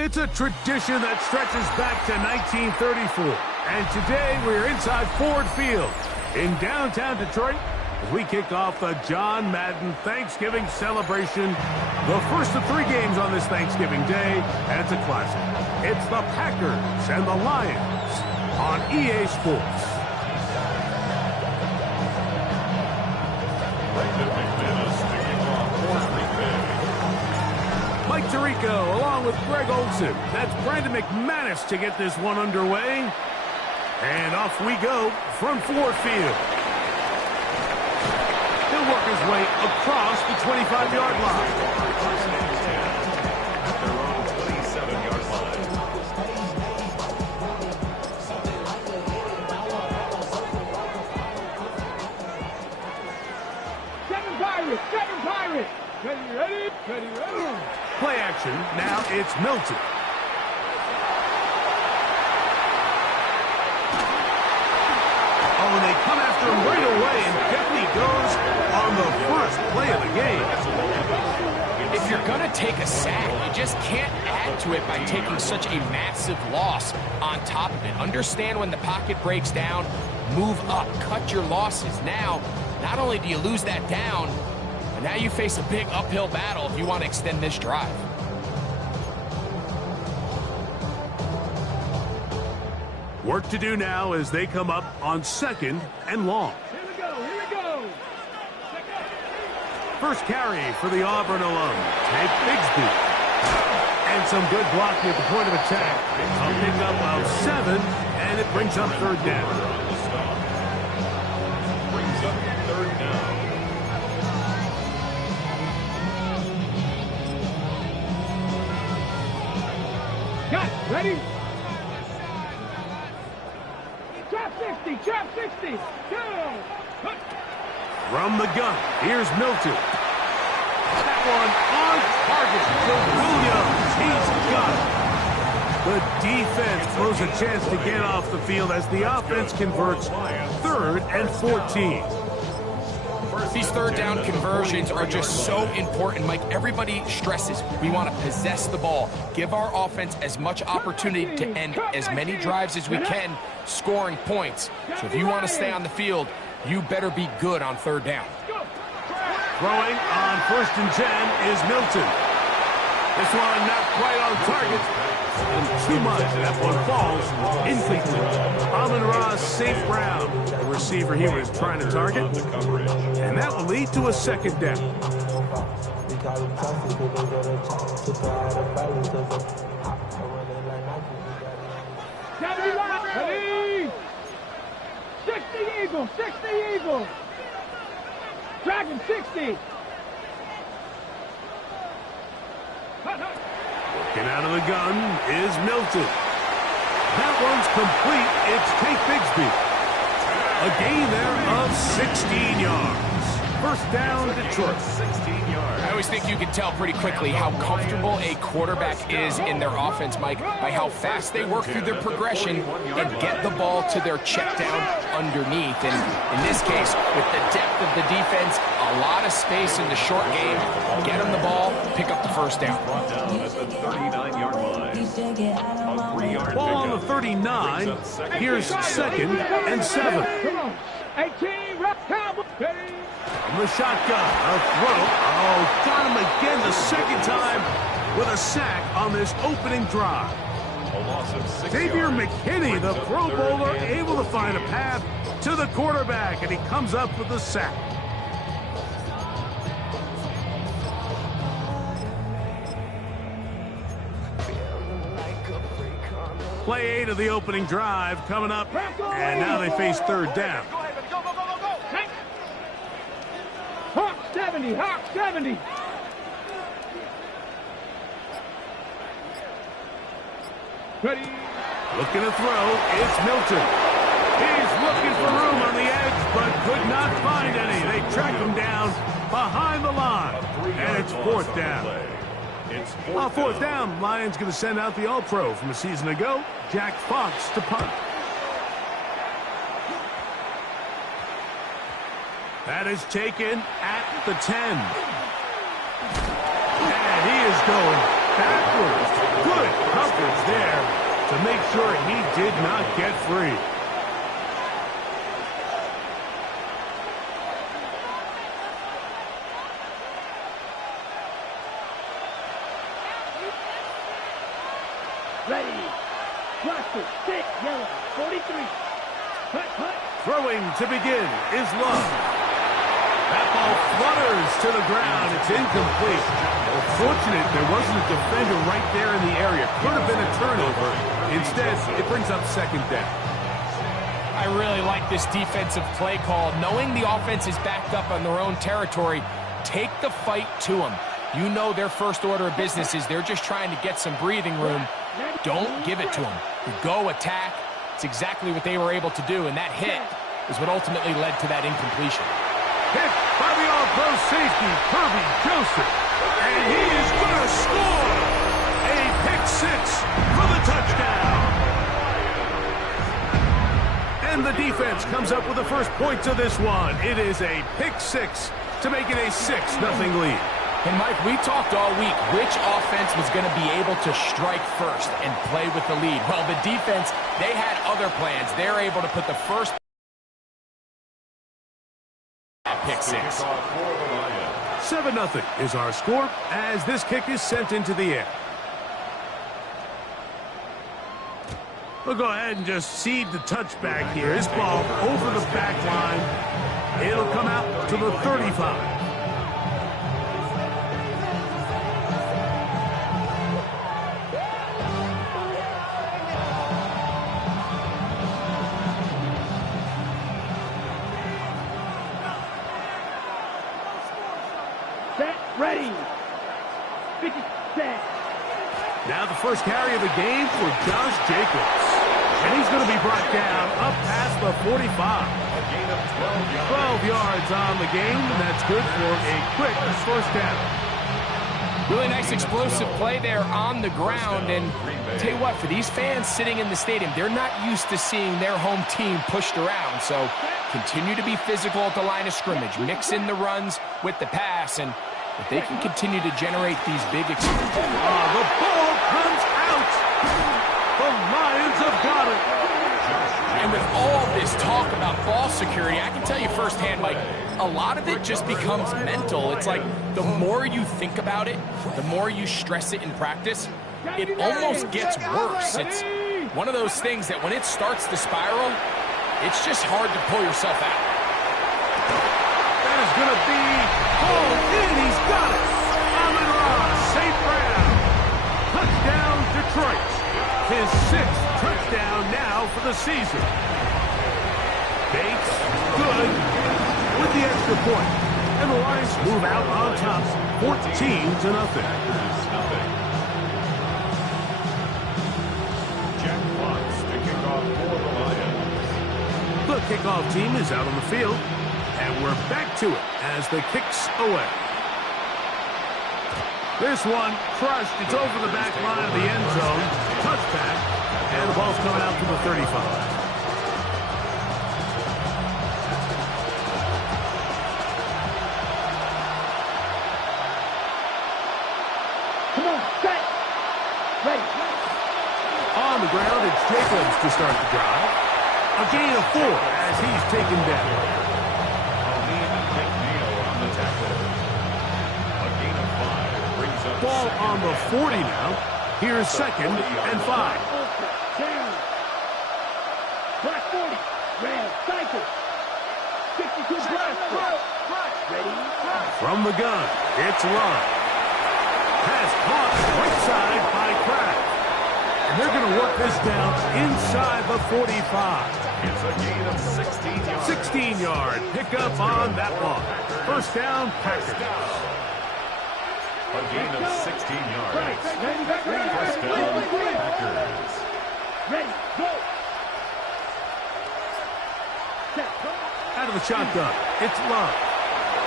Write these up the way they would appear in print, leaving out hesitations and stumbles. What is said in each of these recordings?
It's a tradition that stretches back to 1934. And today we're inside Ford Field in downtown Detroit as we kick off the John Madden Thanksgiving celebration. The first of 3 games on this Thanksgiving Day, and it's a classic. It's the Packers and the Lions on EA Sports. Mike Tirico along with Greg Olson. That's Brandon McManus to get this one underway. And off we go from Ford Field. He'll work his way across the 25-yard line. At their own 27-yard line. Seven Pirates. Ready. Play action. Now it's Milton. Oh, and they come after him right away, and down he goes on the first play of the game. If you're going to take a sack, you just can't add to it by taking such a massive loss on top of it. Understand when the pocket breaks down, move up, cut your losses. Now, not only do you lose that down, but now you face a big uphill battle if you want to extend this drive. Work to do now as they come up on 2nd and long. Here we go. First carry for the Auburn alum, Tank Bigsby. And some good blocking at the point of attack. A pickup of 7, and it brings up 3rd down. Brings up 3rd down. Got ready. Trap 60. Go. From the gun, here's Milton. That one on target for Williams. He's got it. The defense throws a chance to get off the field as the offense converts 3rd and 14. These 3rd down conversions are just so important, Mike. Everybody stresses we want to possess the ball, give our offense as much opportunity to end as many drives as we can, scoring points. So if you want to stay on the field, you better be good on 3rd down. Throwing on 1st and 10 is Milton. This one not quite on target. And too much. That one falls incomplete. Amon-Ra St. Brown, the receiver he was trying to target. And that will lead to a 2nd down. Ready. 60 Eagles. Dragon 60. Working out of the gun is Milton. That one's complete. It's Tank Bigsby. A gain there of 16 yards. First down, Detroit. 16 yards. I always think you can tell pretty quickly how comfortable a quarterback is in their offense, Mike, by how fast they work through their progression and get the ball to their check down underneath. And in this case, with the depth of the defense, a lot of space in the short game, get them the ball, pick up the first down. Brought down at the 39-yard line. A 3-yard Ball on the pickup. 39. Here's 2nd and 7. Come on. 18. Cowboy. From the shotgun, a throw. Oh, got him again the 2nd time with a sack on this opening drive. A loss of 6 Xavier yards. McKinney, the Pro Bowler, able to find a path to the quarterback, and he comes up with the sack. Play 8 of the opening drive coming up, and now they face 3rd down. Hawk 70. Ready. Looking to throw, it's Milton. He's looking for room on the edge, but could not find any. They track him down behind the line, and it's 4th down. It's On 4th down, Lions going to send out the All-Pro from a season ago, Jack Fox, to punt. That is taken at the 10. And he is going backwards. Good efforts there to make sure he did not get free. Ready. Cluster. 6. Yellow. 43. Hut, hut. Throwing to begin is Love. That ball flutters to the ground. It's incomplete. Well, fortunate there wasn't a defender right there in the area. Could have been a turnover. Instead, it brings up second down. I really like this defensive play call. Knowing the offense is backed up on their own territory, take the fight to them. You know their first order of business is they're just trying to get some breathing room. Don't give it to them. You go attack. It's exactly what they were able to do, and that hit is what ultimately led to that incompletion. Hit by the all-pro safety, Kirby Joseph. And he is going to score! A pick six for the touchdown. And the defense comes up with the first points of this one. It is a pick six to make it a 6-0 lead. And, Mike, we talked all week which offense was going to be able to strike first and play with the lead. Well, the defense, they had other plans. They're able to put the first pick six. 7-0 is our score as this kick is sent into the air. We'll go ahead and just seed the touchback here. This ball over the back line. It'll come out to the 35. Ready. 50 set. Now the first carry of the game for Josh Jacobs. And he's going to be brought down up past the 45. 12 yards on the game, and that's good for a quick first down. Really nice explosive play there on the ground. And tell you what, for these fans sitting in the stadium, they're not used to seeing their home team pushed around. So continue to be physical at the line of scrimmage. Mix in the runs with the pass, and if they can continue to generate these big experiences. The ball comes out. The Lions have got it. And with all this talk about ball security, I can tell you firsthand, Mike, a lot of it just becomes mental. It's like the more you think about it, the more you stress it in practice, it almost gets worse. It's one of those things that when it starts to spiral, it's just hard to pull yourself out. That is going to be hauled in. He's got it. Amon-Ra St. Brown. Touchdown, Detroit. His 6th touchdown now for the season. Bates, good, with the extra point. And the Lions move out on top, 14-0. Jack Fox to kick off for the Lions. The kickoff team is out on the field. And we're back to it as the kick's away. This one crushed. It's over the back line of the end zone. Touchback. And the ball's coming out to the 35. Come on, set. Ready. On the ground, it's Jacobs to start the drive. A gain of 4 as he's taken down. Ball on the 40 now. Here's 2nd and 5. Down. Black 40. Red. Cycle. 62 black. Ready. From the gun, it's Love. Pass caught right side by Kraft. And they're going to work this down inside the 45. It's a gain of 16 yards. 16-yard pickup on that one. First down, Packers. A gain of 16 yards. First down, Packers. Ready, go. Out of the shotgun, it's Love.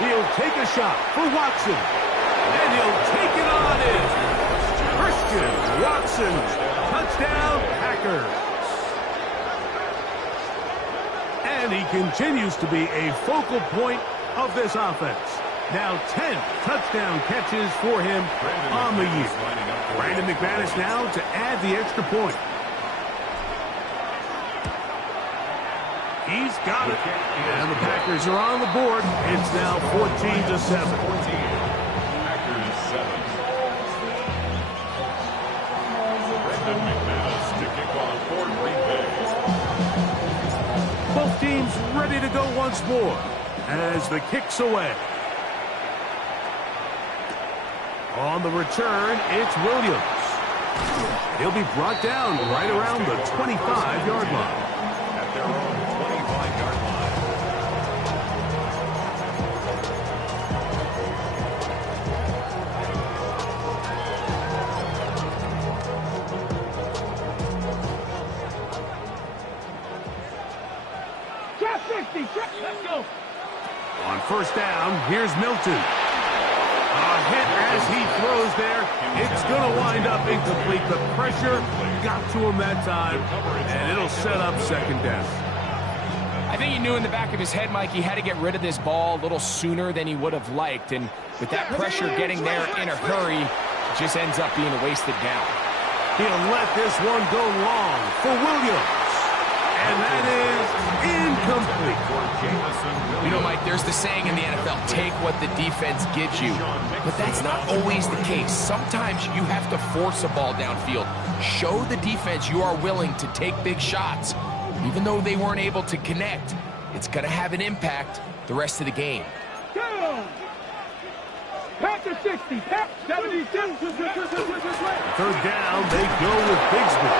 He'll take a shot for Watson. And he'll take it on in. Christian Watson. Touchdown, Packers. And he continues to be a focal point of this offense. Now 10 touchdown catches for him on the year. Brandon McManus now to add the extra point. He's got it. And the Packers are on the board. It's now 14-7. Packers 7. Brandon McManus to kick off for Green Bay. Both teams ready to go once more as the kick's away. On the return, it's Williams. He'll be brought down right around the 25-yard line. At their own 25-yard line. Drop 60. Let's go. On first down, here's Milton. A hit as he throws there. It's going to wind up incomplete. The pressure got to him that time, and it'll set up second down. I think he knew in the back of his head, Mike, he had to get rid of this ball a little sooner than he would have liked. And with that pressure getting there in a hurry, it just ends up being a wasted down. He'll let this one go long for Williams. And that is incomplete. You know, Mike, there's the saying in the NFL, take what the defense gives you. But that's not always the case. Sometimes you have to force a ball downfield. Show the defense you are willing to take big shots. Even though they weren't able to connect, it's going to have an impact the rest of the game. Down. Packer 60. Pack 76. Third down, they go with Bigsby.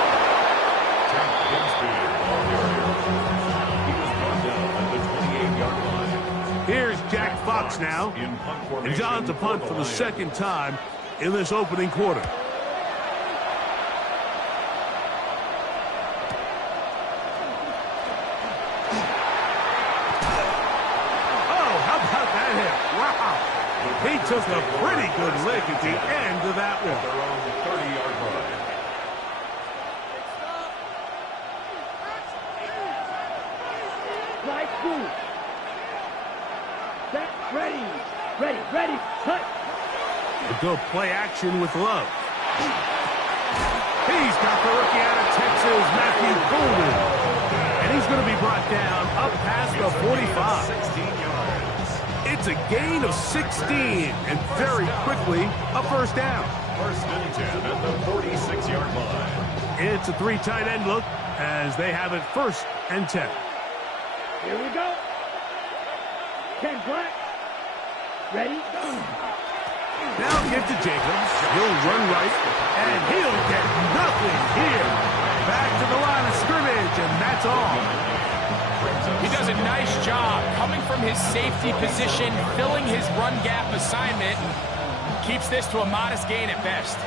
Here's Jack Fox now. And John to punt for the second time in this opening quarter. Oh, how about that hit? Wow. He took a pretty good lick at the end of that one. Their own 30-yard line. Right through. Set. Ready. Ready. Cut. We'll go play action with Love. He's got the rookie out of Texas, Matthew Golden. And he's going to be brought down up past the 45. 16 yards. It's a gain of 16, and very quickly, a first down. First and 10 at the 46-yard line. It's a three tight end look as they have it first and 10. Here we go. 10 black. Ready. Now give to Jacobs. He'll run right, and he'll get nothing here. Back to the line of scrimmage, and that's all. He does a nice job coming from his safety position, filling his run gap assignment, keeps this to a modest gain at best.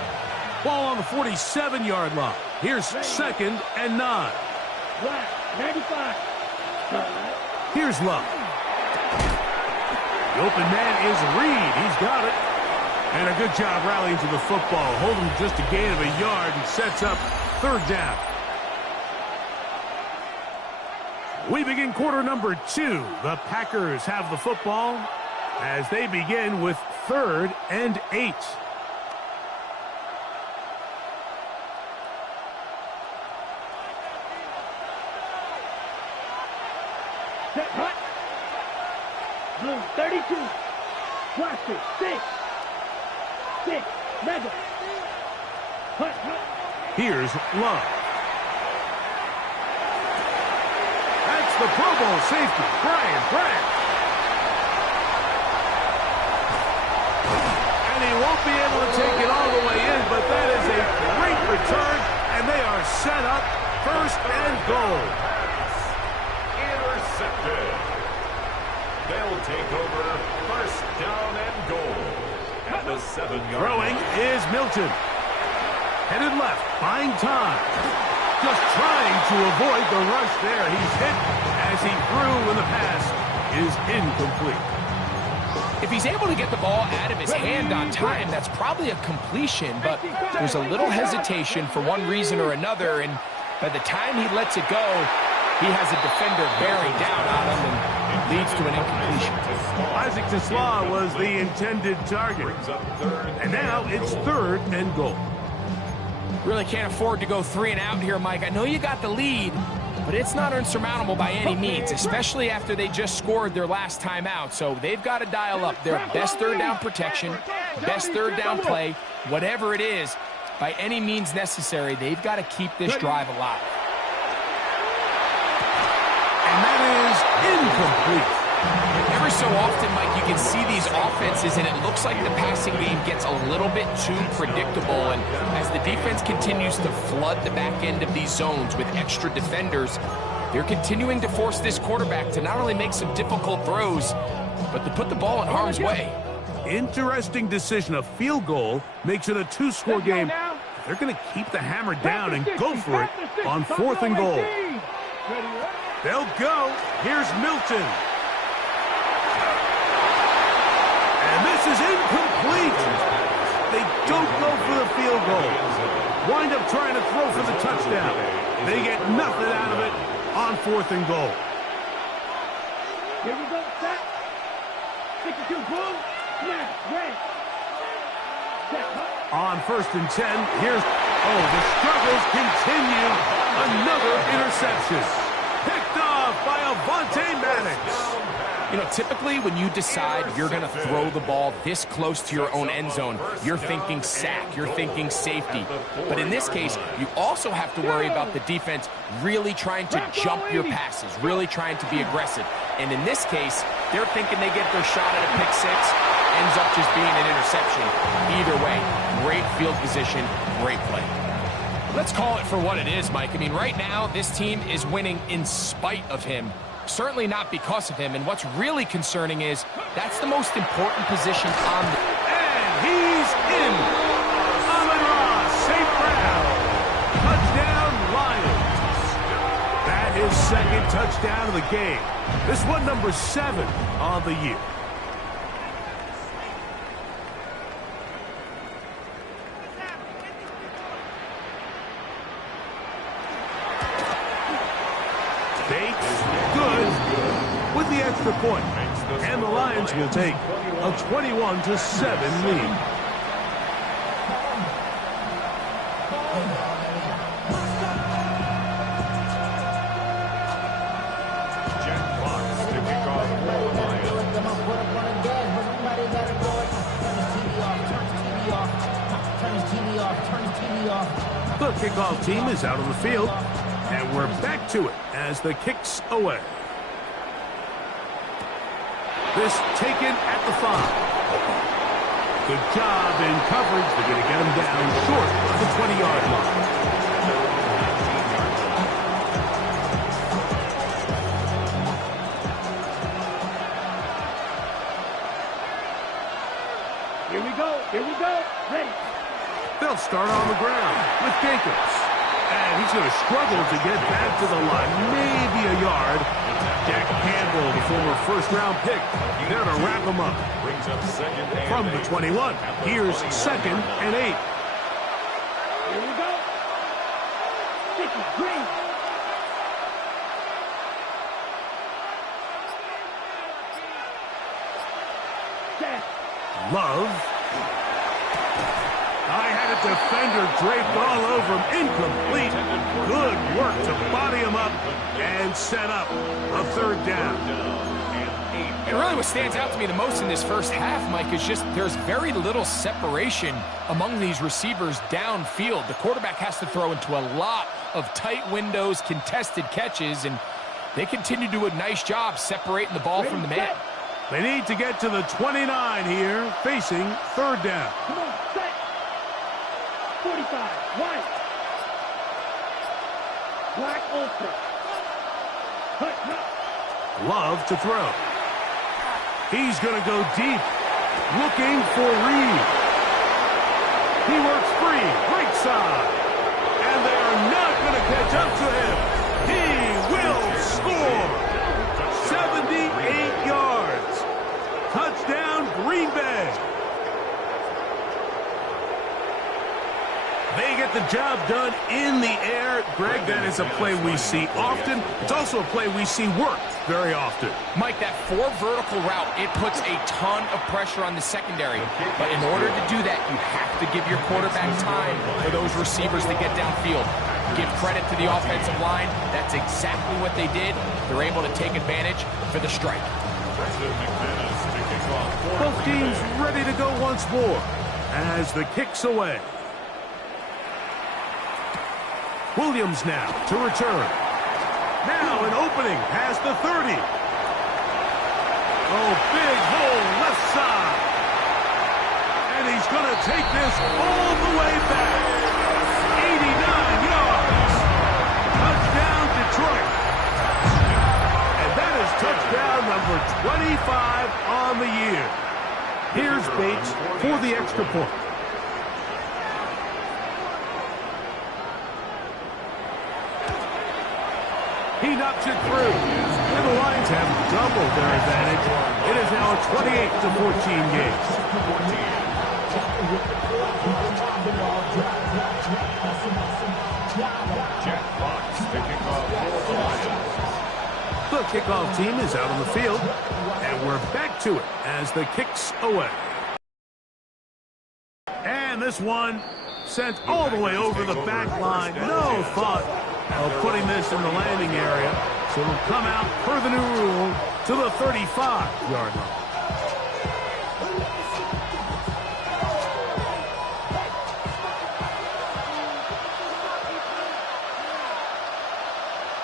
Ball on the 47-yard line. Here's second and 9. Black. 95. Here's Love. The open man is Reed. He's got it. And a good job rallying to the football. Holding just a gain of a yard and sets up third down. We begin quarter number 2. The Packers have the football as they begin with 3rd and 8. Set. Hut. Blue 32. Plastic 6. 6. Mega. Hut. Here's Love. That's the Pro Bowl safety, Brian Branch. And he won't be able to take it all the way in, but that is a great return, and they are set up first and goal. Intercepted. They'll take over first down and goal at the 7-yard Throwing line. is Milton. Headed left, buying time. Just trying to avoid the rush there. He's hit as he threw when the pass is incomplete. If he's able to get the ball out of his hand on time, that's probably a completion, but there's a little hesitation for one reason or another, and by the time he lets it go, he has a defender bearing down on him, and leads to an incompletion. Isaac Tesla was the intended target. And now it's 3rd and goal. Really can't afford to go 3 and out here, Mike. I know you got the lead, but it's not insurmountable by any means, especially after they just scored their last time out. So they've got to dial up their best 3rd down protection, best 3rd down play, whatever it is, by any means necessary. They've got to keep this drive alive. And that is incomplete. Every so often, Mike, you can see these offenses, and it looks like the passing game gets a little bit too predictable. And as the defense continues to flood the back end of these zones with extra defenders, they're continuing to force this quarterback to not only make some difficult throws, but to put the ball in harm's way. Interesting decision. A field goal makes it a 2-score game. They're going to keep the hammer down and go for it on 4th and goal. They'll go. Here's Milton. And this is incomplete. They don't go for the field goal. Wind up trying to throw for the touchdown. They get nothing out of it on 4th and goal. Here we go, set. 62, boom. Snap, red. On 1st and 10, here's... Oh, the struggles continue. Another interception. Picked off by Avonte Maddox. You know, typically when you decide you're going to throw the ball this close to your own end zone, you're thinking sack, you're thinking safety. But in this case, you also have to worry about the defense really trying to jump your passes, really trying to be aggressive. And in this case, they're thinking they get their shot at a pick 6, ends up just being an interception. Either way, great field position, great play. Let's call it for what it is, Mike. I mean, right now, this team is winning in spite of him. Certainly not because of him. And what's really concerning is that's the most important position on the... And he's in. Amon-Ra, St. Brown. Touchdown, Lions. That is 2nd touchdown of the game. This one number 7 on the year. With the extra point, and the Lions will take a 21-7 lead. Jack Fox to kick off for the Lions. The kickoff team is out on the field, and we're back to it as the kick's away. This taken at the 5. Good job in coverage. They're going to get him down short of the 20-yard line. Here we go. Here we go. Ready. They'll start on the ground with Jacobs. And he's going to struggle to get back to the line. Maybe a yard. Jack Campbell, the former first-round pick, there to wrap him up. Brings up 2nd and From the 21, here's 2nd and 8. Here we go. Sticky, green. Set. Love. I had a defender draped all over him. Incomplete. Good work to body him up and set up a 3rd down. And really what stands out to me the most in this first half, Mike, is just there's very little separation among these receivers downfield. The quarterback has to throw into a lot of tight windows, contested catches, and they continue to do a nice job separating the ball from the man. They need to get to the 29 here, facing 3rd down. Come on, set. 45, white. Black ultra. Cut. Love to throw. He's going to go deep, looking for Reed. He works free, right side. And they are not going to catch up to him. He will score. 78 yards. Touchdown, Green Bay. They get the job done in the air. Greg, that is a play we see often. It's also a play we see work very often. Mike, that 4 vertical route, it puts a ton of pressure on the secondary. But in order to do that, you have to give your quarterback time for those receivers to get downfield. Give credit to the offensive line. That's exactly what they did. They're able to take advantage for the strike. Both teams ready to go once more as the kick's away. Williams now to return. Now an opening past the 30. Oh, big hole left side. And he's going to take this all the way back. 89 yards. Touchdown, Detroit. And that is touchdown number 25 on the year. Here's Bates for the extra point. He knocks it through. And the Lions have doubled their advantage. It is now a 28-14 game. The kickoff team is out on the field. And we're back to it as the kick's away. And this one sent all the way over the back line. No thought of putting this in the landing area. So it'll come out per the new rule to the 35-yard line.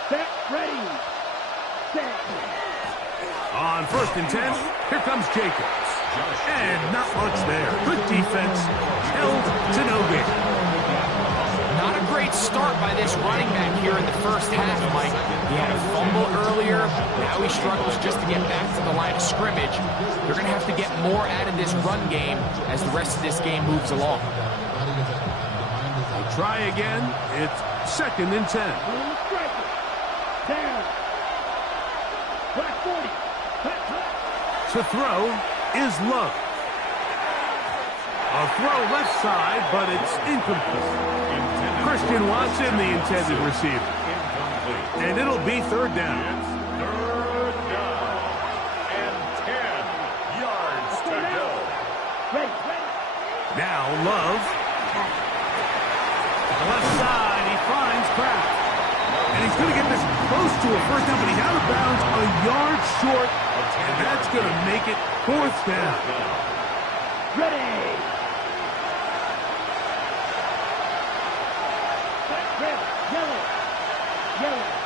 Set, ready, set. On 1st and 10, here comes Jacobs. And not much there. Good defense. Held to no gain. Not a great start by this running back here in the first half, Mike. He had a fumble earlier. Now he struggles just to get back to the line of scrimmage. They're going to have to get more out of this run game as the rest of this game moves along. They'll try again. It's 2nd and 10. Down. Black 40. To throw is Love. A throw left side, but it's incomplete. Christian Watson, the intended receiver. And it'll be 3rd down. It's 3rd down. And 10 yards to go. Ready. Now Love. Left side, he finds Kraft. And he's going to get this close to a 1st down, but he's out of bounds a yard short. And that's going to make it 4th down. Ready. Red, yellow,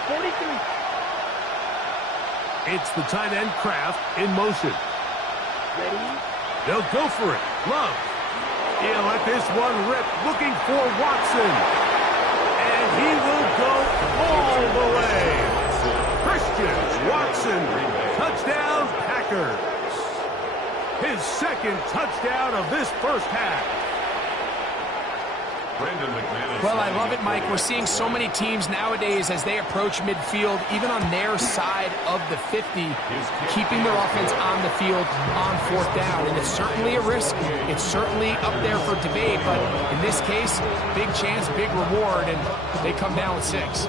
43. It's the tight end Kraft in motion. Ready. They'll go for it. Love. He'll let this one rip, looking for Watson. And he will go all the way. Christian Watson, touchdown Packers. His 2nd touchdown of this first half. Well, I love it, Mike. We're seeing so many teams nowadays as they approach midfield, even on their side of the 50, keeping their offense on the field on 4th down. And it's certainly a risk. It's certainly up there for debate. But in this case, big chance, big reward, and they come down with 6.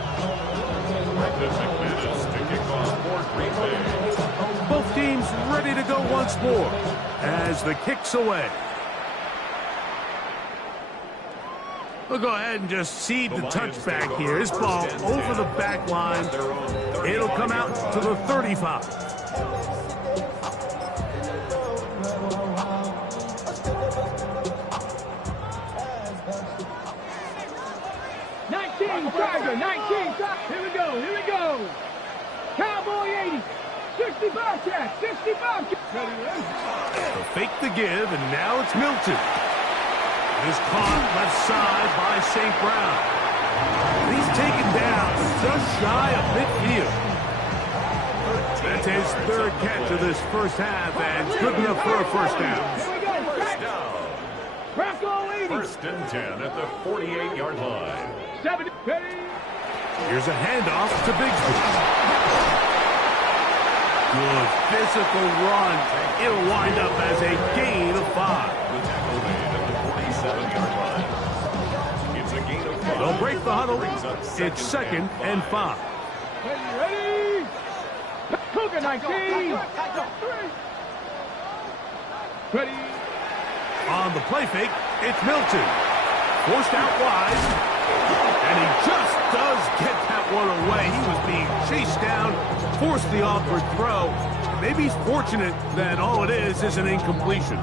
Both teams ready to go once more as the kick's away. We'll go ahead and just cede the touchback here. This ball over the back line. It'll come out to the 35. 19, Tiger, 19. Here we go. Cowboy 80. 65 catch, 65 catch. They'll fake the give, and now it's Milton. Is caught left side by St. Brown. And he's taken down just shy of midfield. That's his 3rd catch of this first half, and good enough for a 1st down. First down. Bracco 80. 1st and 10 at the 48-yard line. 70. Here's a handoff to Bigsby. Good physical run. It'll wind up as a gain of 5. The tackle made at the 47-yard line. It's a gain of 5 They'll break the huddle. It's 2nd and 5. Ready? Cougar 19. Ready? On the play fake, it's Milton. Forced out wide. And he just does get that one away. He was being chased down, forced the awkward throw. Maybe he's fortunate that all it is an incompletion.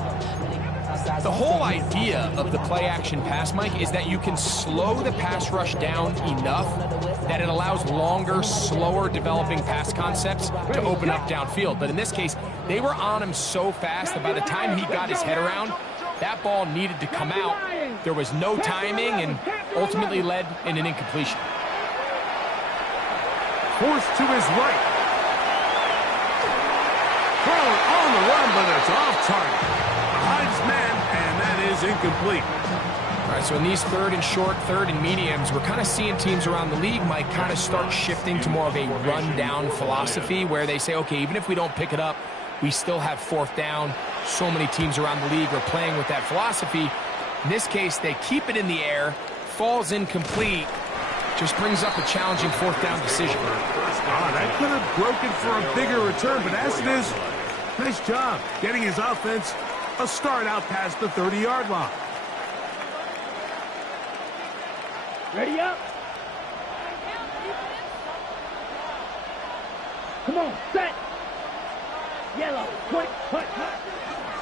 The whole idea of the play-action pass, Mike, is that you can slow the pass rush down enough that it allows longer, slower developing pass concepts to open up downfield. But in this case, they were on him so fast that by the time he got his head around, that ball needed to come out. There was no timing and ultimately led in an incompletion. Forced to his right. Thrown on the run, but it's off target. Behind his man, and that is incomplete. All right, so in these 3rd and short, 3rd and mediums, we're kind of seeing teams around the league, Mike, kind of start shifting to more of a run-down philosophy where they say, okay, even if we don't pick it up, we still have 4th down. So many teams around the league are playing with that philosophy. In this case, they keep it in the air, falls incomplete, just brings up a challenging 4th down decision. That could have broken for a bigger return, but as it is, nice job getting his offense a start out past the 30-yard line. Ready up. Come on, set. Yellow, quick, putt.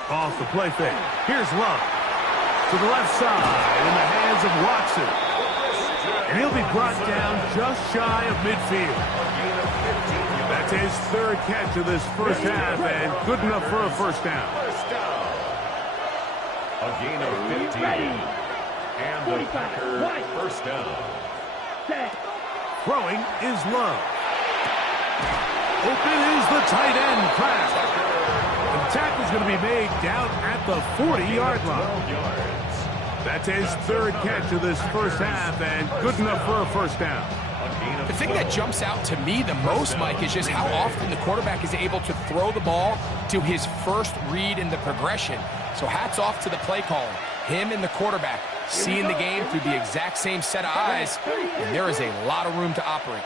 Off the play fake. Here's Love. To the left side in the hands of Watson. And he'll be brought down just shy of midfield. That's his 3rd catch of this first half, and good enough for a first down. A gain of 15. And the Packers first down. Throwing is Love. Open is the tight end pass. The tackle's going to be made down at the 40-yard line. That's his 3rd catch of this first half, and good enough for a first down. The thing that jumps out to me the most, Mike, is just how often the quarterback is able to throw the ball to his first read in the progression. So hats off to the play caller. Him and the quarterback seeing the game through the exact same set of eyes, and there is a lot of room to operate.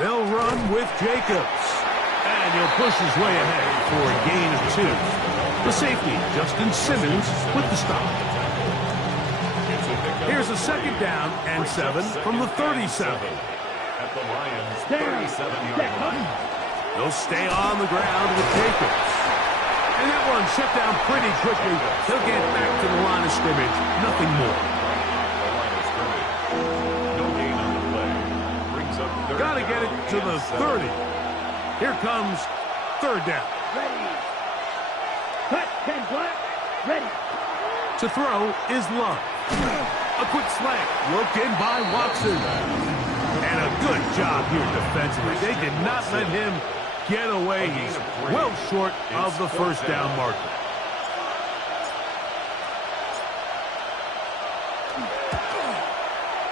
They'll run with Jacobs, and he'll push his way ahead for a gain of 2. The safety, Justin Simmons, with the stop. Here's a 2nd down and 7 from the 37. At the Lions' 37-yard line. They'll stay on the ground with Jacobs. And that one shut down pretty quickly. He'll get back to the line of scrimmage. Nothing more. The line of scrimmage. No gain on the play. Brings up 3rd. Got to get it to the 30. Here comes 3rd down. Ready. Cut, 10 black. Ready. To throw is Love. A quick slant. Worked in by Watson. And a good job here defensively. They did not let him get away. He's well short of the first down marker.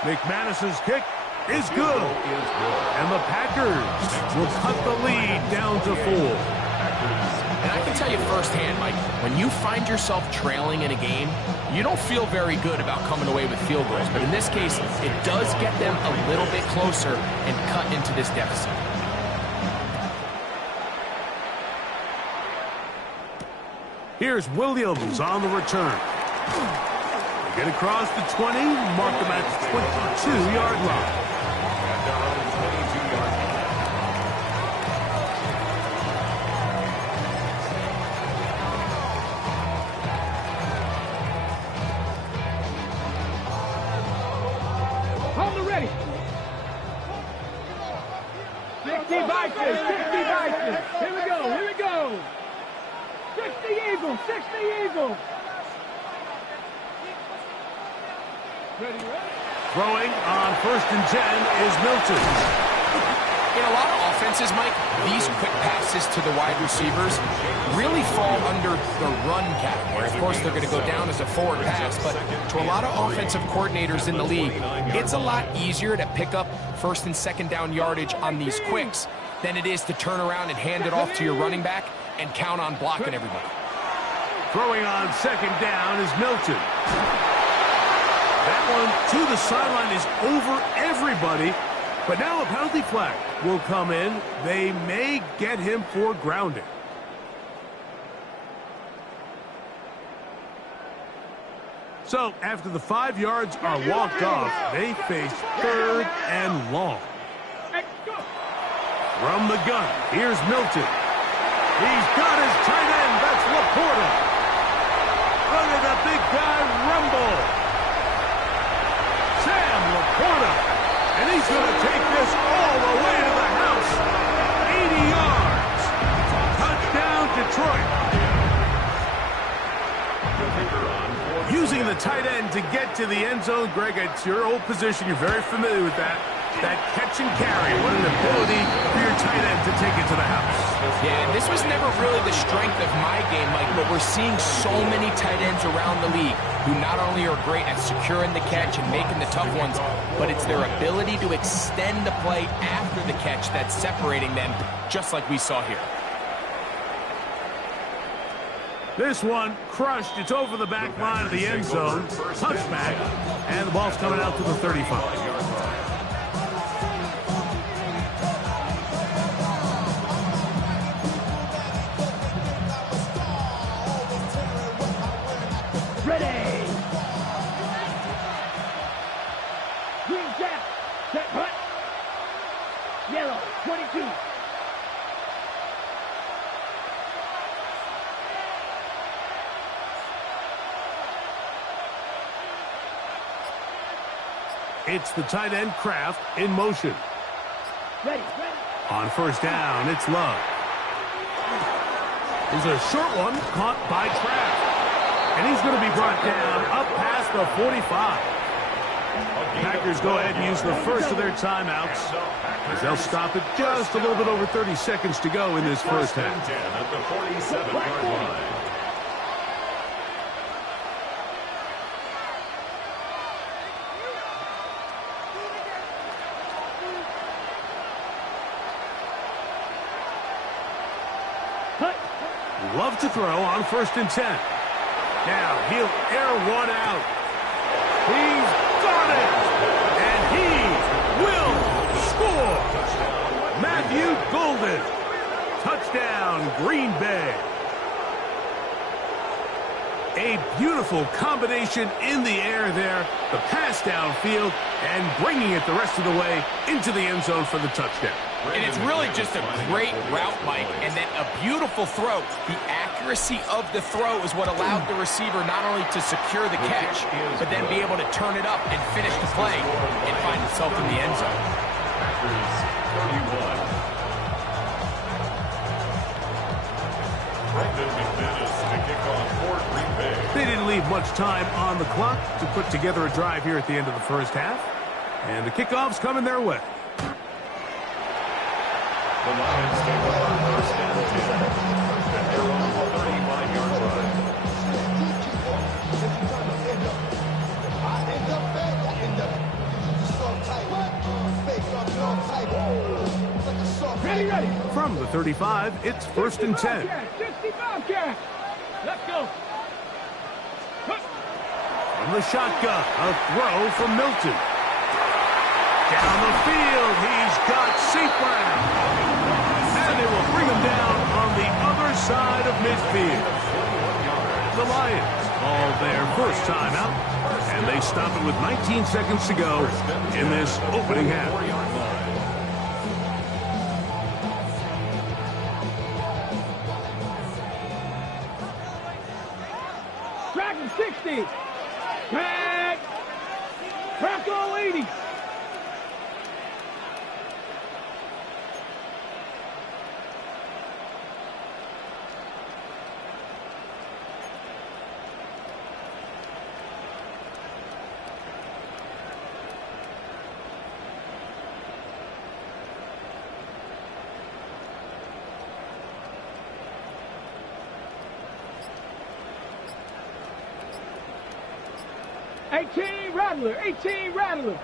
McManus's kick is good. And the Packers will cut the lead down to 4. And I can tell you firsthand, Mike, when you find yourself trailing in a game, you don't feel very good about coming away with field goals. But in this case, it does get them a little bit closer and cut into this deficit. Here's Williams on the return. They get across the 20, mark them at the 22-yard line. At their own 22-yard line. On the ready. 60 Vikings, 60 Vikings. Here we go, here we go. 60 Eagles, 60 Eagles. Ready, ready. Throwing on 1st and 10 is Milton. In a lot of offenses, Mike, these quick passes to the wide receivers really fall under the run category. Of course, they're going to go down as a forward pass, but to a lot of offensive coordinators in the league, it's a lot easier to pick up 1st and 2nd down yardage on these quicks than it is to turn around and hand it off to your running back and count on blocking everybody. Throwing on 2nd down is Milton. That one to the sideline is over everybody. But now a penalty flag will come in. They may get him for grounding. So after the 5 yards are walked off, they face 3rd and long. From the gun, here's Milton. He's got his tight end. That's Laporta. Look at the big guy rumble. Sam Laporta. And he's going to take this all the way to the house. 80 yards. Touchdown, Detroit. Using the tight end to get to the end zone. Greg, it's your old position. You're very familiar with that. That catch and carry. What an ability for your tight end to take it to the house. Yeah, and this was never really the strength of my game, Mike, but we're seeing so many tight ends around the league who not only are great at securing the catch and making the tough ones, but it's their ability to extend the play after the catch that's separating them, just like we saw here. This one crushed. It's over the back line of the end zone. Touchback. And the ball's coming out to the 35. Ready. Green cap. Set hut. Yellow. 22. It's the tight end Kraft in motion. Ready. On first down, it's Love. There's a short one caught by Kraft. And he's going to be brought down up past the 45. Packers go ahead and use the first of their timeouts as they'll stop it just a little bit over 30 seconds to go in this first half. At the 47-yard line. Love to throw on 1st and 10. Now he'll air one out. He's got it! And he will score! Matthew Golden. Touchdown, Green Bay. A beautiful combination in the air there. The pass downfield and bringing it the rest of the way into the end zone for the touchdown. And it's really just a great route, Mike, and then a beautiful throw. The accuracy of the throw is what allowed the receiver not only to secure the catch, but then be able to turn it up and finish the play and find himself in the end zone. Packers 31. Brendan McManus to kick off for Green Bay. They didn't leave much time on the clock to put together a drive here at the end of the first half. And the kickoff's coming their way. The Lions take over 1st and 10. At their own 35-yard line. Ready. From the 35, it's 1st and 10. 60 Bobcat. Let's go. From the shotgun, a throw from Milton. Down the field, he's got St. Brown. And they will bring him down on the other side of midfield. The Lions call their first timeout, and they stop it with 19 seconds to go in this opening half. Dragon 60. Tag. Crack all 80. Rattler, 18 Rattler.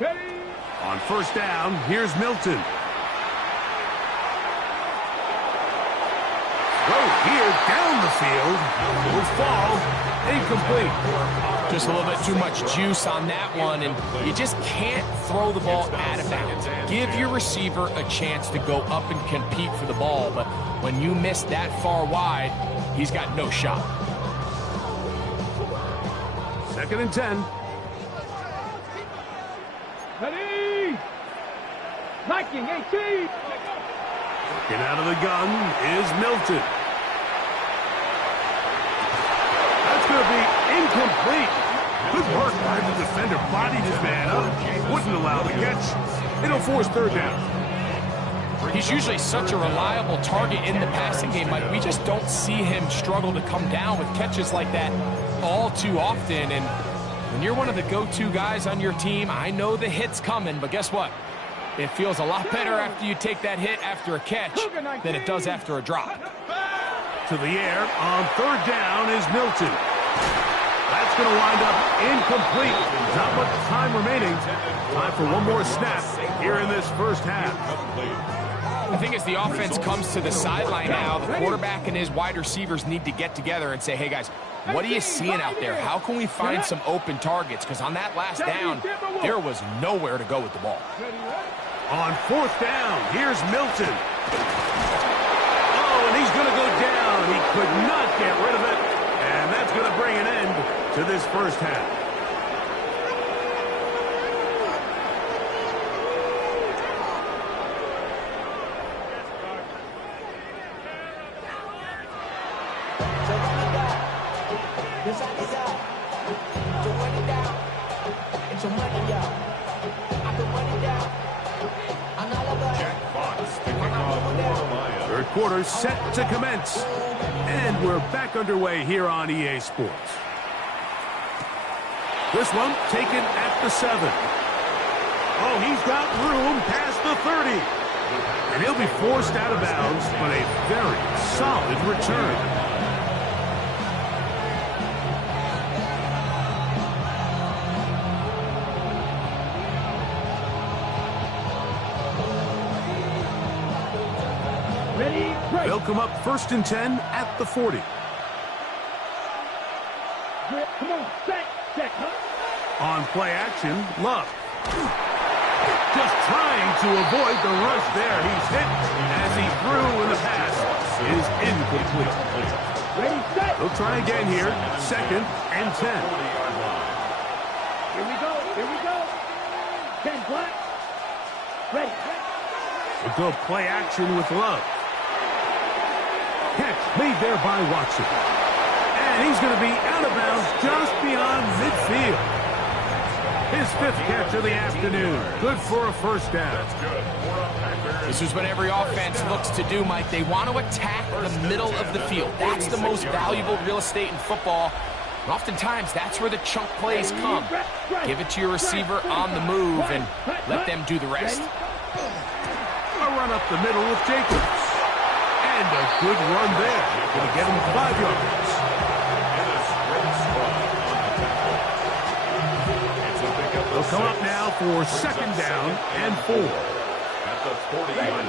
Ready. On first down, here's Milton. Throw here down the field. Will fall. Incomplete. Just a little bit too much juice on that one, and you just can't throw the ball out of bounds. Give your receiver a chance to go up and compete for the ball, but when you miss that far wide, he's got no shot. 2nd and 10. Ready? Viking 18. Get out of the gun is Milton. That's going to be incomplete. Good work by the defender. Bodied his man up. Wouldn't allow the catch. It'll force 3rd down. He's usually such a reliable target in the passing game, Mike. We just don't see him struggle to come down with catches like that all too often. And when you're one of the go-to guys on your team, I know the hit's coming, but guess what? It feels a lot better after you take that hit after a catch than it does after a drop. To the air on 3rd down is Milton. That's going to wind up incomplete. Not much time remaining. Time for one more snap here in this first half. I think as the offense comes to the sideline now, the quarterback and his wide receivers need to get together and say, hey, guys, what are you seeing out there? How can we find some open targets? Because on that last down, there was nowhere to go with the ball. On 4th down, here's Milton. Oh, and he's going to go down. He could not get rid of it. And that's going to bring an end to this first half. Third quarter set to commence. And we're back underway here on EA Sports. This one taken at the 7. Oh, he's got room past the 30. And he'll be forced out of bounds, but a very solid return. They'll come up 1st and 10 at the 40. Come on, check, huh? On play action, Love. Just trying to avoid the rush there. He's hit as he threw, and the pass is incomplete. Ready, set. They'll try again here, 2nd and 10. Here we go. 10 black. Ready. We'll go play action with Love. Catch made there by Watson. And he's going to be out of bounds just beyond midfield. His 5th catch of the afternoon. Good for a first down. This is what every offense looks to do, Mike. They want to attack the middle of the field. That's the most valuable real estate in football. And oftentimes, that's where the chunk plays come. Give it to your receiver on the move and let them do the rest. A run up the middle with Jacobs. And a good run there. Going to get him 5 yards. They'll come up now for 2nd down and 4. At the 40-yard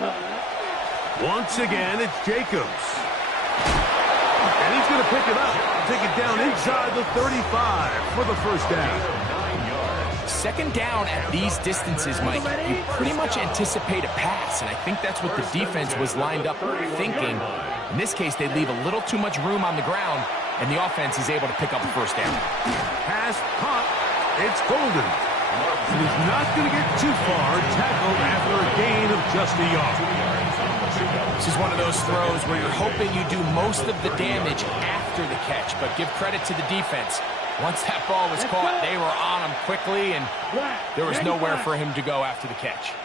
line. Once again, it's Jacobs. And he's going to pick it up. Take it down inside the 35 for the first down. 2nd down at these distances, Mike, you pretty much anticipate a pass, and I think that's what the defense was lined up thinking. In this case, they leave a little too much room on the ground, and the offense is able to pick up a first down. Pass caught. It's Golden. And he's not going to get too far. Tackled after a gain of just a yard. This is one of those throws where you're hoping you do most of the damage after the catch, but give credit to the defense. Once that ball was caught, they were on him quickly, and there was nowhere for him to go after the catch.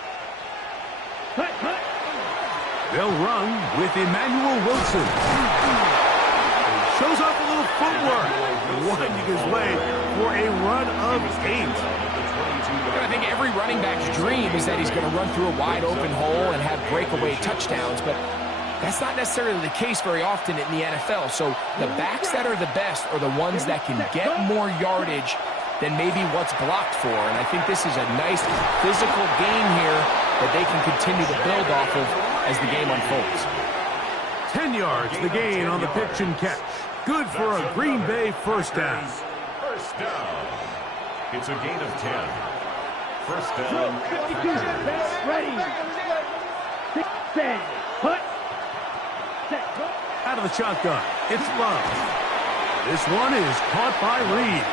They'll run with Emmanuel Wilson. He shows off a little footwork, winding his way for a run of 8. I think every running back's dream is that he's going to run through a wide open hole and have breakaway touchdowns, but that's not necessarily the case very often in the NFL. So the backs that are the best are the ones that can get more yardage than maybe what's blocked for. And I think this is a nice physical gain here that they can continue to build off of as the game unfolds. 10 yards the gain on the pitch and catch. Good for a Green Bay first down. First down. It's a gain of 10. First down. 52. Ready. Set. Put. Set. Out of the shotgun. It's Love. This one is caught by Reed.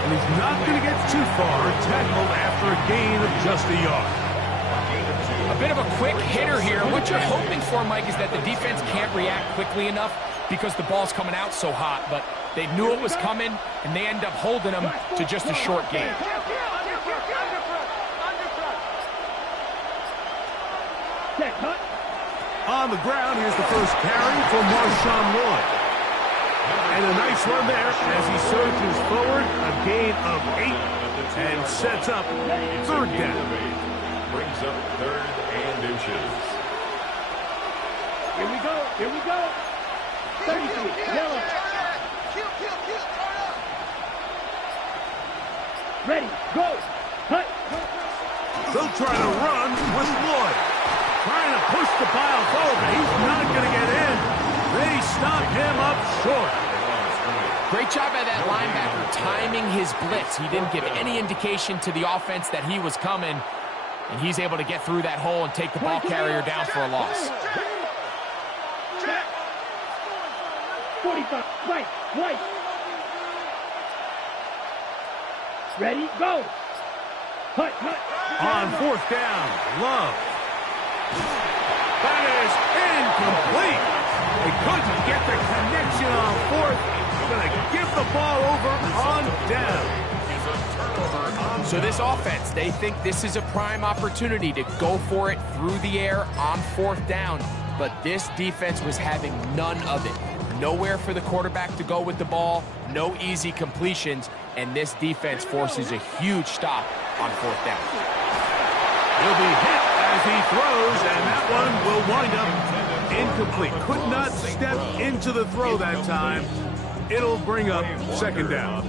And he's not going to get too far, tackled after a gain of just a yard. A bit of a quick hitter here. What you're hoping for, Mike, is that the defense can't react quickly enough because the ball's coming out so hot. But they knew it was coming, and they end up holding them to just a short gain. On the ground, here's the first carry for Marshawn Lloyd. And a nice run there as he surges forward, a gain of 8, and sets up third down. Brings up third and inches. Here we go. Here we go. 33. Yellow. Ready. Go. Cut. They'll try to run with Lloyd. Trying to push the pile forward, but he's not going to get in. They stop him up short. Great job by that linebacker timing his blitz. He didn't give any indication to the offense that he was coming, and he's able to get through that hole and take the ball carrier down for a loss. 45. Right. Right. Ready. Go. Cut. Cut. On fourth down, Love. That is incomplete. They couldn't get the connection on fourth. Going to give the ball over on down. So this offense, they think this is a prime opportunity to go for it through the air on fourth down. But this defense was having none of it. Nowhere for the quarterback to go with the ball, no easy completions, and this defense forces a huge stop on fourth down. He'll be hit as he throws, and that one will wind up incomplete. Could not step into the throw that time. It'll bring up second down.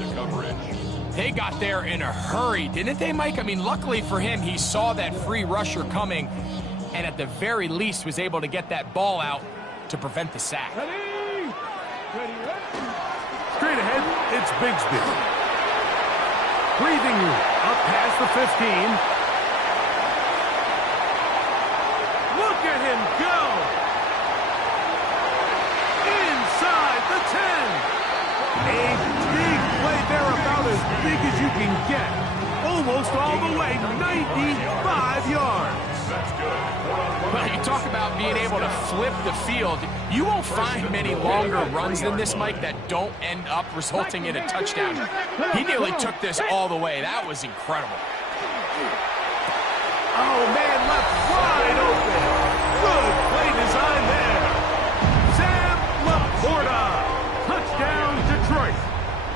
They got there in a hurry, didn't they, Mike? I mean, luckily for him, he saw that free rusher coming, and at the very least was able to get that ball out to prevent the sack. Straight ahead, it's Bigsby. Breathing room up past the 15. Look at him go! Inside the 10. A big play there, about as big as you can get. Almost all the way, 95 yards. That's good. Well, you talk about being able to flip the field. You won't find many longer runs than this, Mike, that don't end up resulting in a touchdown. He nearly took this all the way. That was incredible. Oh, man, left wide open. Good play design there. Sam Laporta. Touchdown, Detroit.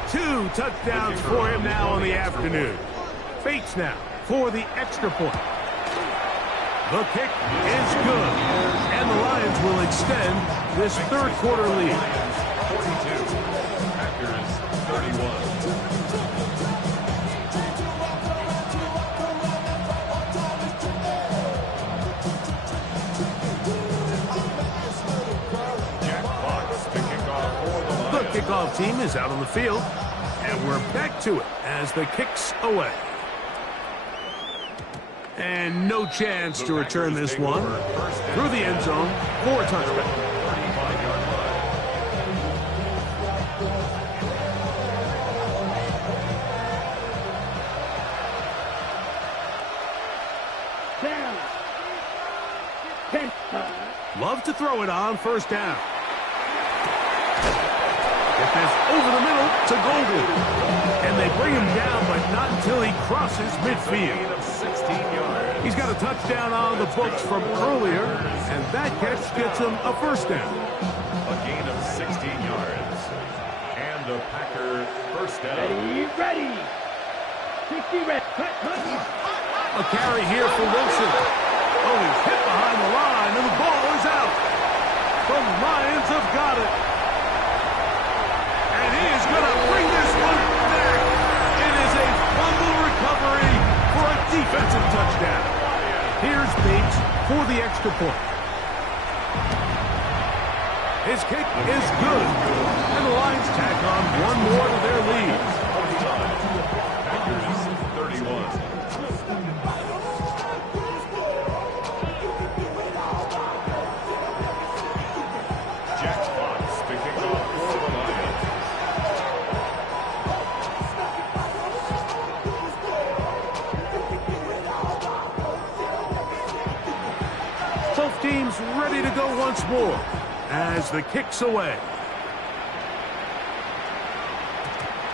2 touchdowns for him now in the afternoon. Bates now for the extra point. The kick is good, and the Lions will extend this third quarter lead. 42, Packers 31. Jack Fox to kick off for the Lions. The kickoff team is out on the field, and we're back to it as the kick's away. And no chance to return this one through the end zone for a touchdown. 35-yard line. Down. Love to throw it on first down. Get this over the middle to Golden. And they bring him down, but not until he crosses midfield. He's got a touchdown on the books from earlier, and that catch gets him a first down. A gain of 16 yards. And the Packer first down. Ready. 60 red. Cut. A carry here for Wilson. Oh, he's hit behind the line, and the ball is out. The Lions have got it. And he is going to bring this one back. It is a fumble recovery for a defensive touchdown. Here's Bates for the extra point. His kick is good. And the Lions tack on one more to their lead. Packers 31. Both teams ready to go once more as the kick's away.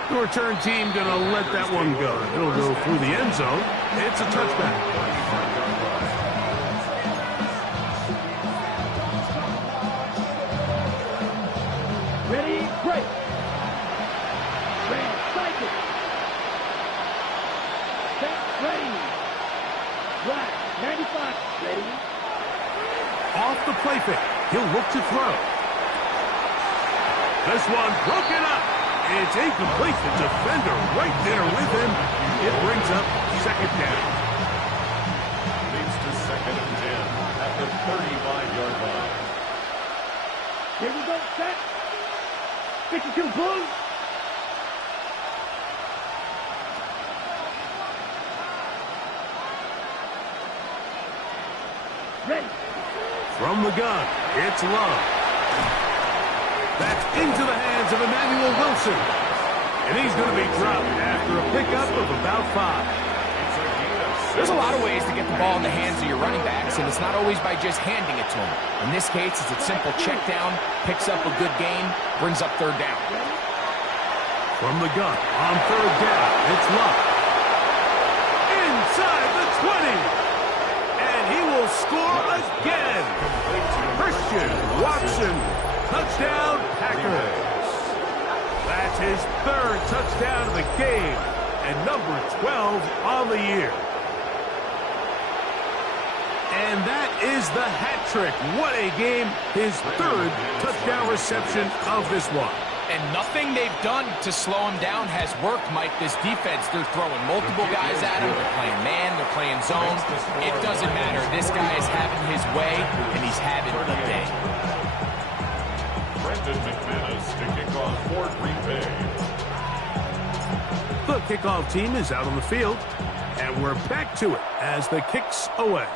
The return team going to let that one go. It'll go through the end zone. It's a touchback. Ready, break. Ready, cycle. Set, ready. Right, 95, ready. Off the play fake. He'll look to throw. This one broken up. It's incomplete. The defender right there with him. It brings up second down. Leads to 2nd and 10 at the 35-yard line. Here we go, set. 52 Blues. Ready. From the gun, it's Love. That's into the hands of Emmanuel Wilson. And he's going to be dropped after a pickup of about 5. There's a lot of ways to get the ball in the hands of your running backs, and it's not always by just handing it to them. In this case, it's a simple check down, picks up a good gain, brings up 3rd down. From the gun, on 3rd down, it's Love. Inside the 20. And he will score again. Christian Watson, touchdown Packers. That's his 3rd touchdown of the game and number 12 on the year. And that is the hat trick. What a game. His 3rd touchdown reception of this one. And nothing they've done to slow him down has worked, Mike. This defense, they're throwing multiple guys at him. They're playing man, they're playing zone. It doesn't matter. This guy is having his way, and he's having the day. Brendan McManus to kick off for Green Bay. The kickoff team is out on the field, and we're back to it as the kick's away.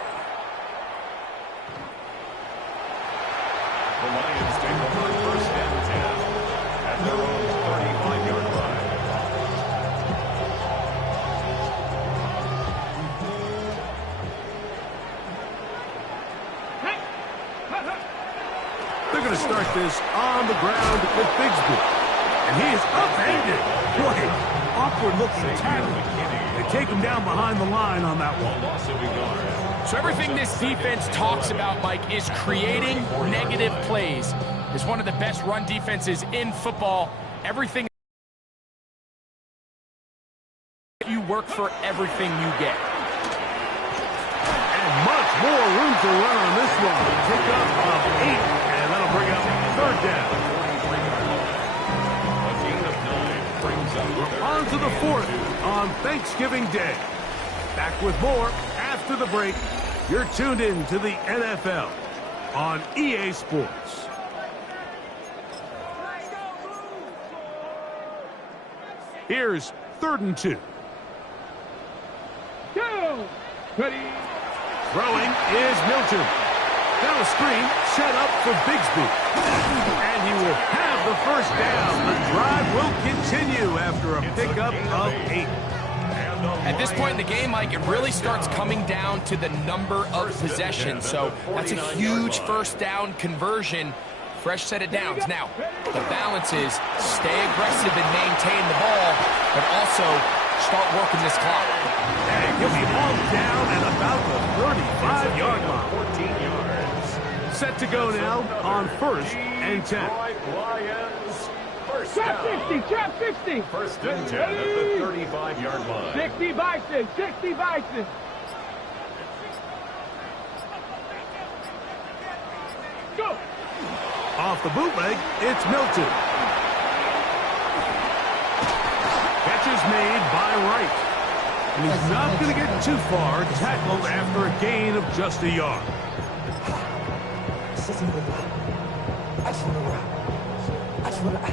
The Lions take over 1st and 10 at their own 35-yard line. They're going to start this on the ground with Bigsby. And he is upended. Boy, awkward-looking tackle. They take him down behind the line on that one. Loss of a yard. So everything this defense talks about, Mike, is creating negative plays. It's one of the best run defenses in football. Everything you work for everything you get. And much more room to run on this one. Pick up of 8, and that'll bring up 3rd down. A gain of 9 brings up We're on to the 4th on Thanksgiving Day. Back with more after the break. You're tuned in to the NFL on EA Sports. Here's 3rd and 2. Go. Ready. Throwing is Milton. Down the screen, set up for Bigsby. And he will have the 1st down. The drive will continue after a pickup of 8. At this point in the game, Mike, it really starts coming down to the number of possessions. So that's a huge 1st down conversion. Fresh set of downs. Now, the balance is stay aggressive and maintain the ball, but also start working this clock. And he'll be all down at about the 35-yard line. 14 yards. Set to go now on 1st and 10. Lions. First Trap down. 60, trap 60. 1st and 10 at the 35-yard line. 60 Bison, 60 Bison. Go. Off the bootleg, it's Milton. Catch is made by Wright. And he's not going to get too far, tackled after a gain of just a yard.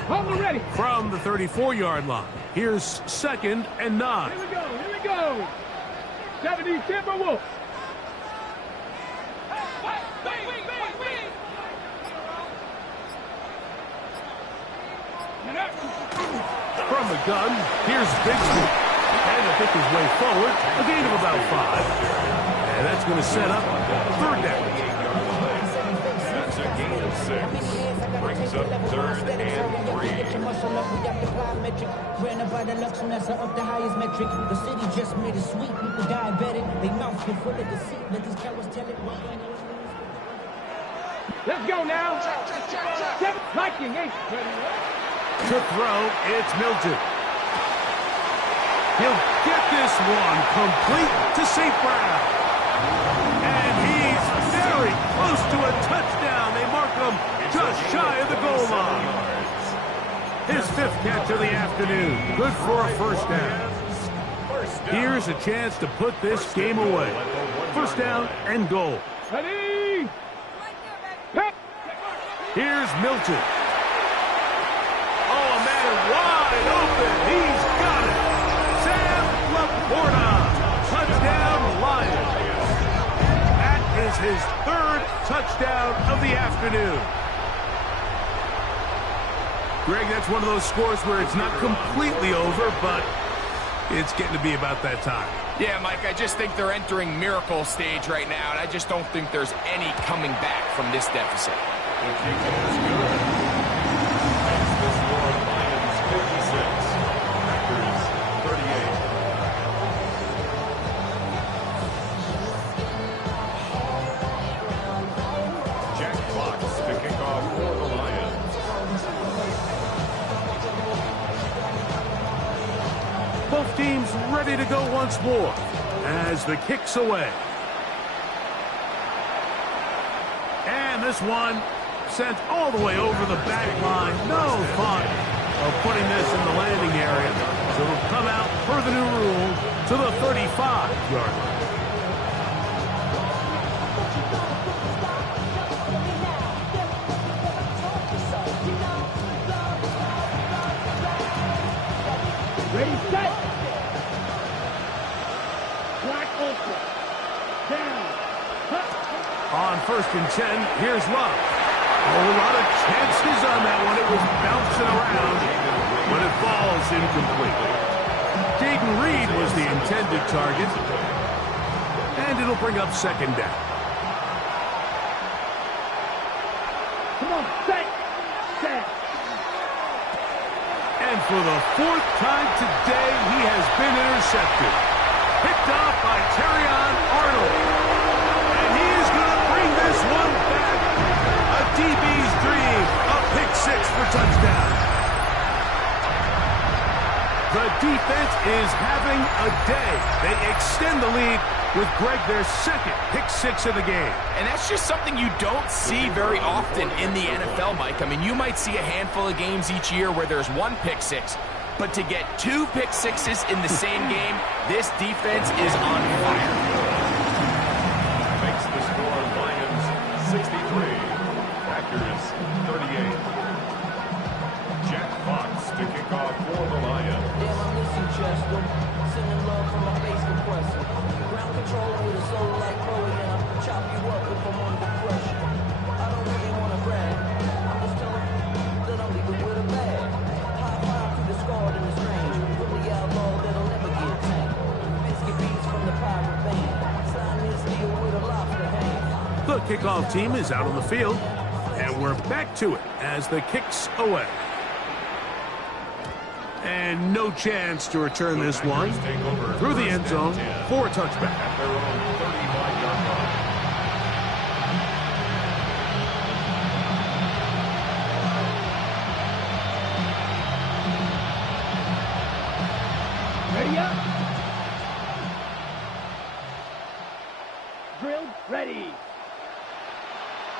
Hold it ready. From the 34-yard line, here's 2nd and 9. Here we go. Here we go. 70 Timberwolves. From the gun, here's Bixby. And to pick his way forward, a gain of about 5. And that's going to set up 3rd down. That's a gain of 6. Brings up 3rd and 3. Ran by the lux and that's up the highest metric. The city just made it sweet. People diabetic. They mouths get full of deceit. Let these cowards tell it. Let's go now. Viking ain't ready. To throw, it's Milton. He'll get this one complete to St. Brown. And he's very close to a touchdown. They mark him just shy of the goal line. His 5th catch of the afternoon. Good for a 1st down. Here's a chance to put this game away. 1st down and goal. Ready. Here's Milton. Oh, man, wide open. He's got it. Sam Laporta. Touchdown, Lions. That is his 3rd touchdown of the afternoon. Greg, that's one of those scores where it's not completely over, but it's getting to be about that time. Yeah, Mike, I just think they're entering miracle stage right now, and I just don't think there's any coming back from this deficit. The kick is good. Makes the score Lions 56. Packers 38. Jack Fox to kick off for the Lions. Both teams ready to go once more as the kick's away. And this one sent all the way over the back line. No fun of putting this in the landing area. So it'll come out per the new rule to the 35-yard line. Ready, set. Black ultra. Down. On 1st and 10, here's Love. A lot of chances on that one. It was bouncing around, but it falls incomplete. Jaden Reed was the intended target, and it'll bring up 2nd down. Come on, set. Set. And for the 4th time today, he has been intercepted. Picked off by Terrion Arnold. And he is going to bring this one back. A DB's dream. A pick 6 for touchdown. The defense is having a day. They extend the lead with Greg their 2nd pick 6 of the game. And that's just something you don't see very often in the NFL, Mike. I mean, you might see a handful of games each year where there's 1 pick 6, but to get 2 pick 6s in the same game, this defense is on fire. Makes the score Lions 63. Packers 38. Jack Fox to kick off for the Lions. Damn, I miss you, Chester. Sending love from my bass compressor. Ground control with a soul like Chloe, and I'll chop you up if I'm under pressure. I don't really want to brag. I'm just telling you that I'm leaving with a bag. High five to the scarred and the strange. From the outlaw that'll never get tamed. Biscuit beats from the pirate band. Sign this deal with a lobster hand. The kickoff team is out on the field, and we're back to it as the kick's away. And no chance to return this one through the end zone for a touchback. At their own 35-yard line. Ready up. Drilled. Ready.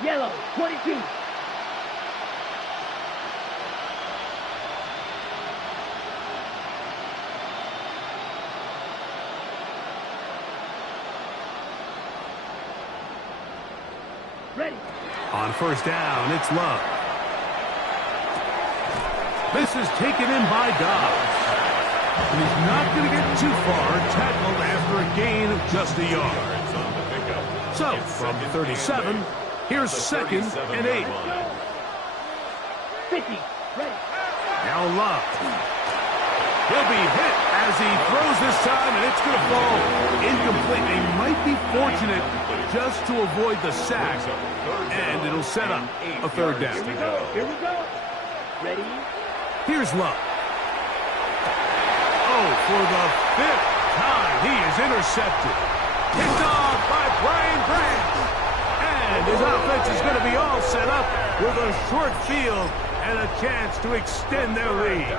Yellow. 22. Ready. On 1st down, it's Love. This is taken in by Dobbs. And he's not going to get too far, tackled after a gain of just a yard. So, from 37, here's 2nd and 8. 50. Ready. Now Love. He'll be hit as he throws this time, and it's going to fall incomplete. They might be fortunate just to avoid the sack, and it'll set up a 3rd down. Here we go. Ready. Here's Love. Oh, for the 5th time, he is intercepted. Picked off by Brian Grant. And his offense is going to be all set up with a short field and a chance to extend their lead.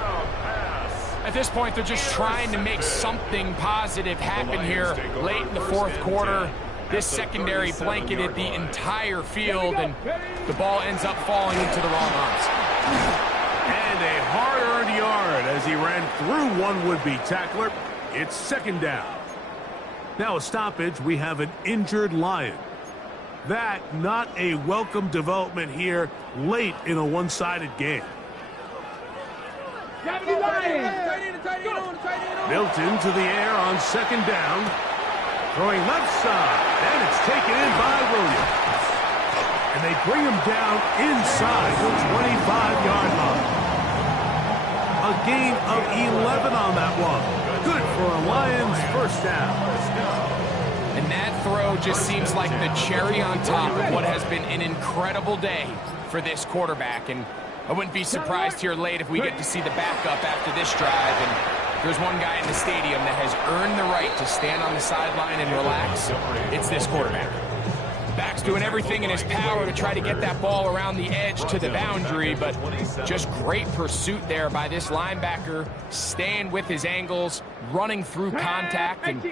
At this point, they're just trying to make something positive happen here late in the 4th quarter. This secondary blanketed the entire field, and the ball ends up falling into the wrong arms. And a hard-earned yard as he ran through one would-be tackler. It's 2nd down. Now a stoppage, we have an injured Lion. That not a welcome development here late in a one-sided game. Milton to the air on 2nd down. Throwing left side, and it's taken in by Williams. And they bring him down inside the 25-yard line. A gain of 11 on that one. Good for a Lions 1st down. And that throw just seems like the cherry on top of what has been an incredible day for this quarterback. And I wouldn't be surprised here late if we get to see the backup after this drive. And there's one guy in the stadium that has earned the right to stand on the sideline and relax. It's this quarterback. Back's doing everything in his power to try to get that ball around the edge to the boundary, but just great pursuit there by this linebacker, staying with his angles, running through contact, and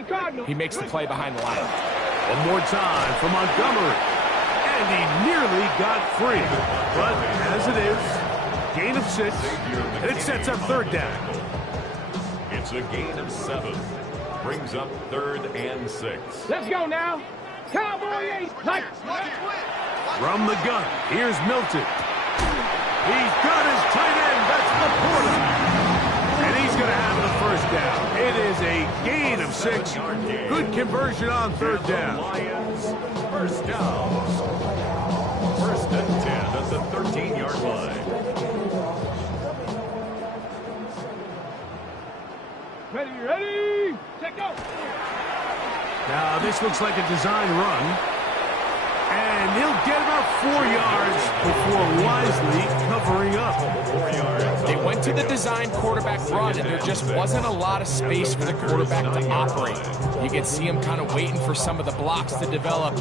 he makes the play behind the line. One more time for Montgomery. And he nearly got free. But as it is, gain of 6, and it sets up 3rd down. It's a gain of 7. Brings up 3rd and 6. Let's go now. Cowboy 8. From the gun, here's Milton. He's got his tight end. That's Laporta. And he's going to have the 1st down. It is a gain of 6. Good conversion on 3rd down. Lions 1st down. 1st and 10 at the 13-yard line. Ready. Check go. Now, this looks like a design run. And he'll get about 4 yards before wisely covering up. 4 yards. They went to the design quarterback run, and there just wasn't a lot of space for the quarterback to operate. You can see him kind of waiting for some of the blocks to develop.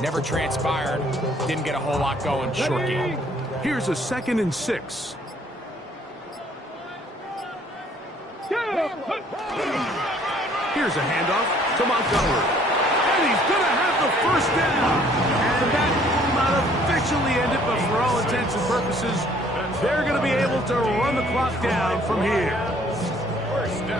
Never transpired. Didn't get a whole lot going. Short game. Here's a 2nd and 6. Here's a handoff to Montgomery. And he's going to have the 1st down. And that will not officially end it, but for all intents and purposes, they're going to be able to run the clock down from here.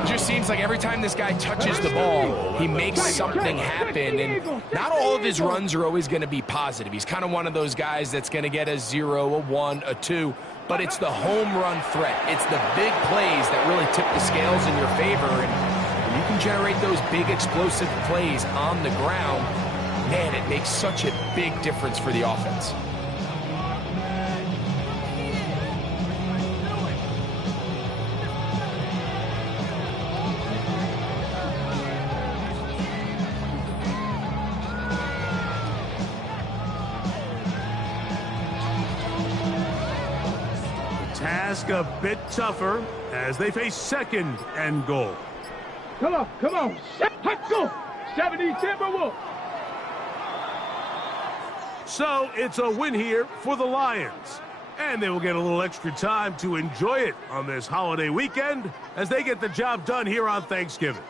It just seems like every time this guy touches the ball, he makes something happen. And not all of his runs are always going to be positive. He's kind of one of those guys that's going to get a 0, a 1, a 2. But it's the home run threat. It's the big plays that really tip the scales in your favor. And when you can generate those big explosive plays on the ground, man, it makes such a big difference for the offense. Task a bit tougher as they face 2nd and goal. Come on. Let's go. 70 Timberwolves. So it's a win here for the Lions. And they will get a little extra time to enjoy it on this holiday weekend as they get the job done here on Thanksgiving.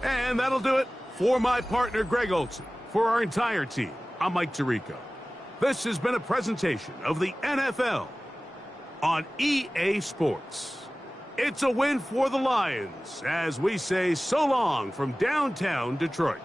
And that'll do it for my partner, Greg Olson. For our entire team, I'm Mike Tirico. This has been a presentation of the NFL on EA Sports. It's a win for the Lions as we say so long from downtown Detroit.